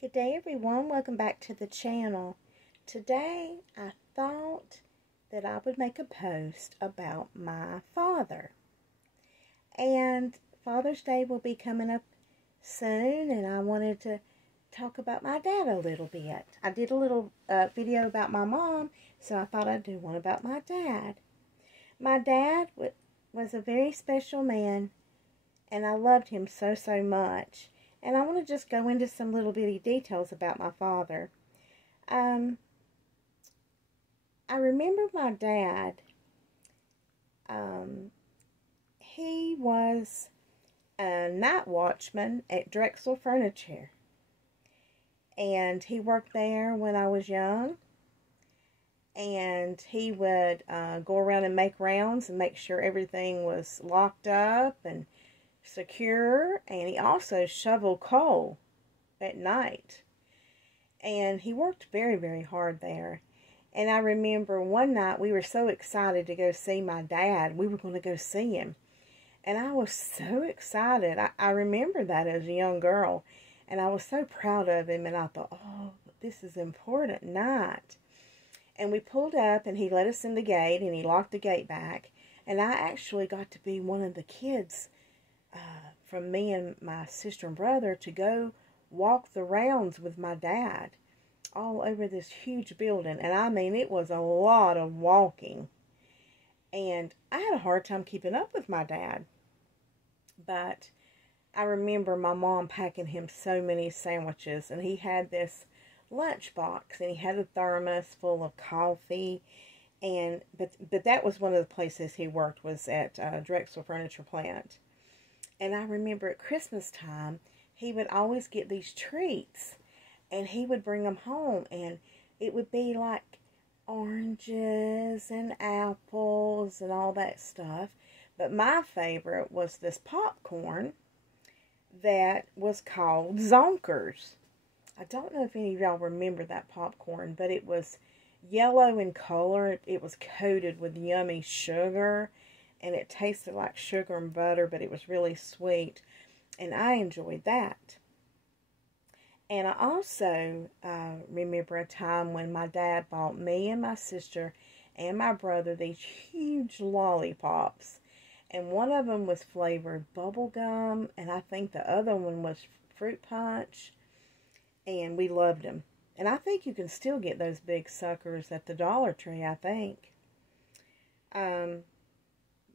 Good day everyone, welcome back to the channel. Today I thought that I would make a post about my father. And Father's Day will be coming up soon, and I wanted to talk about my dad a little bit. I did a little video about my mom, so I thought I'd do one about my dad. My dad was a very special man, and I loved him so much. And I want to just go into some little bitty details about my father. I remember my dad. He was a night watchman at Drexel Furniture. And he worked there when I was young. And he would go around and make rounds and make sure everything was locked up and secure, and he also shoveled coal at night, and he worked very hard there. And I remember one night we were so excited to go see my dad. We were going to go see him, and I was so excited. I remember that as a young girl, and I was so proud of him, and I thought, oh, this is an important night. And we pulled up, and he let us in the gate, and he locked the gate back, and I actually got to be one of the kids from me and my sister and brother to go walk the rounds with my dad all over this huge building. And I mean, it was a lot of walking. And I had a hard time keeping up with my dad. But I remember my mom packing him so many sandwiches. And he had this lunch box, and he had a thermos full of coffee. And but that was one of the places he worked, was at Drexel Furniture Plant. And I remember at Christmas time, he would always get these treats, and he would bring them home, and it would be like oranges and apples and all that stuff. But my favorite was this popcorn that was called Zonkers. I don't know if any of y'all remember that popcorn, but it was yellow in color. It was coated with yummy sugar, and it tasted like sugar and butter, but it was really sweet, and I enjoyed that. And I also remember a time when my dad bought me and my sister and my brother these huge lollipops, and one of them was flavored bubble gum, and I think the other one was fruit punch, and we loved them. And I think you can still get those big suckers at the Dollar Tree, I think.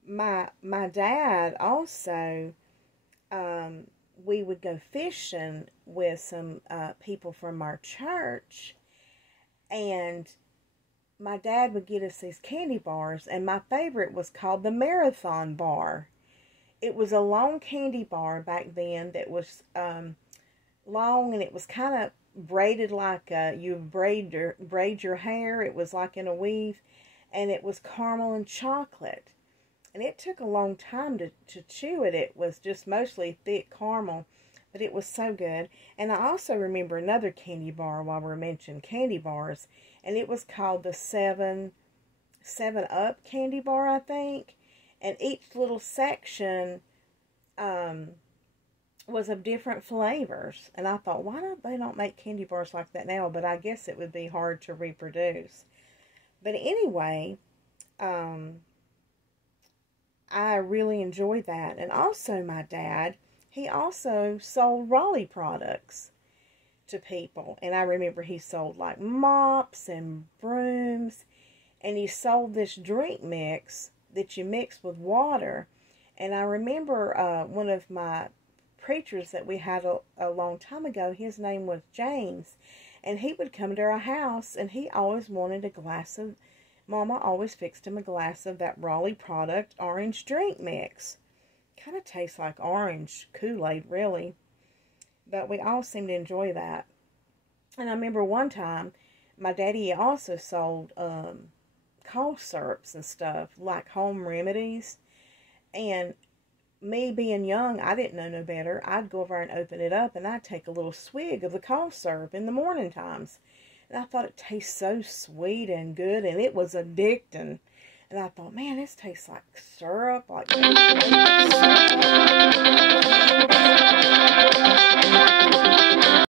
My dad also, we would go fishing with some people from our church, and my dad would get us these candy bars, and my favorite was called the Marathon Bar. It was a long candy bar back then that was long, and it was kind of braided like you braid your hair. It was like in a weave, and it was caramel and chocolate. And it took a long time to chew it. It was just mostly thick caramel, but it was so good. And I also remember another candy bar while we're mentioning candy bars, and it was called the 7-Up candy bar, I think. And each little section was of different flavors. And I thought, why don't they make candy bars like that now? But I guess it would be hard to reproduce. But anyway, I really enjoyed that. And also my dad, he also sold Raleigh products to people. And I remember he sold like mops and brooms. And he sold this drink mix that you mix with water. And I remember one of my preachers that we had a long time ago, his name was James. And he would come to our house, and he always wanted a glass of, Mama always fixed him a glass of that Raleigh product orange drink mix. Kind of tastes like orange Kool-Aid, really. But we all seemed to enjoy that. And I remember one time, my daddy also sold cough syrups and stuff, like home remedies. And me being young, I didn't know no better. I'd go over and open it up, and I'd take a little swig of the cough syrup in the morning times. And I thought it tastes so sweet and good, and it was addicting. And I thought, man, this tastes like syrup, like